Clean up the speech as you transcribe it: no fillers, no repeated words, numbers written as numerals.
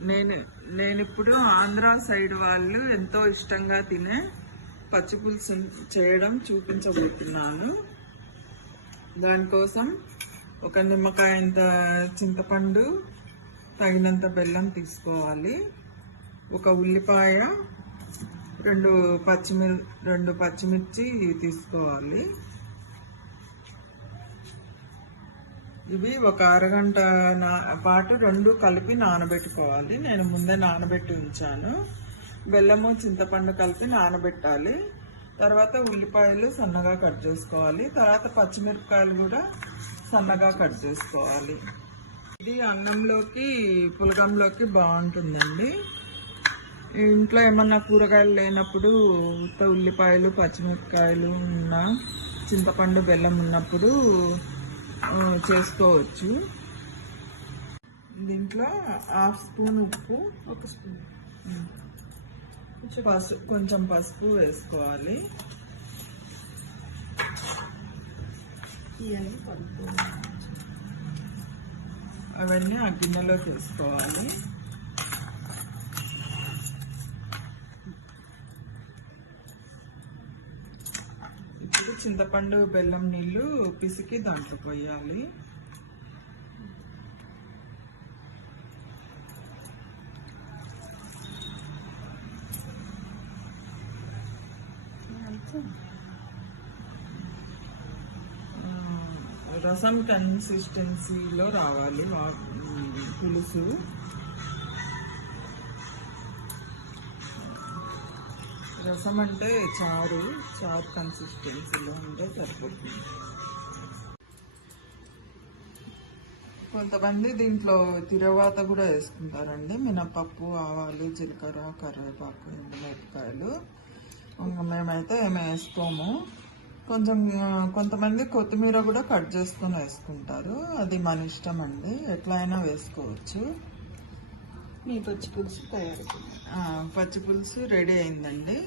నేను ఇప్పుడు ఆంధ్ర సైడ్ వాళ్ళు ఎంతో ఇష్టంగా తినే పచ్చిపులుసు చేయడం చూపించబోతున్నాను. దానికోసం ఒక నిమ్మకాయంత చింతపండు, తగినంత బెల్లం తీసుకోవాలి. ఒక ఉల్లిపాయ, రెండు పచ్చిమిర్చి తీసుకోవాలి. ఇవి ఒక అరగంట పాటు రెండు కలిపి నానబెట్టుకోవాలి. నేను ముందే నానబెట్టి ఉంచాను. బెల్లము చింతపండు కలిపి నానబెట్టాలి. తర్వాత ఉల్లిపాయలు సన్నగా కట్ చేసుకోవాలి. తర్వాత పచ్చిమిరపకాయలు కూడా సన్నగా కట్ చేసుకోవాలి. ఇది అన్నంలోకి పులగంలోకి బాగుంటుందండి. ఇంట్లో ఏమన్నా కూరగాయలు లేనప్పుడు ఉల్లిపాయలు పచ్చిమిరపకాయలు ఉన్న చింతపండు బెల్లం ఉన్నప్పుడు చేసుకోవచ్చు. దీంట్లో హాఫ్ స్పూన్ ఉప్పు, ఒక స్పూన్ కొంచెం పసుపు వేసుకోవాలి. అవన్నీ ఆ గిన్నెలో వేసుకోవాలి. ఇప్పుడు చింతపండు బెల్లం నీళ్ళు పిసికి దాంట్లో పోయాలి. రసం కన్సిస్టెన్సీలో రావాలి పులుసు. రసం అంటే చారు కన్సిస్టెన్సీలో ఉంటే సరిపోతుంది. కొంతమంది దీంట్లో తిరవాత కూడా వేసుకుంటారండి. మినపప్పు, ఆవాలు, జీలకర్ర, కరివేపాకు, ఎండుమిరపకాయలు. మేమైతే ఏమి వేసుకోము. కొంతమంది కొత్తిమీర కూడా కట్ చేసుకొని వేసుకుంటారు. అది మన ఇష్టం అండి, ఎట్లా అయినా వేసుకోవచ్చు. మీ పచ్చి పులుసు తయారు. పచ్చి పులుసు రెడీ అయిందండి.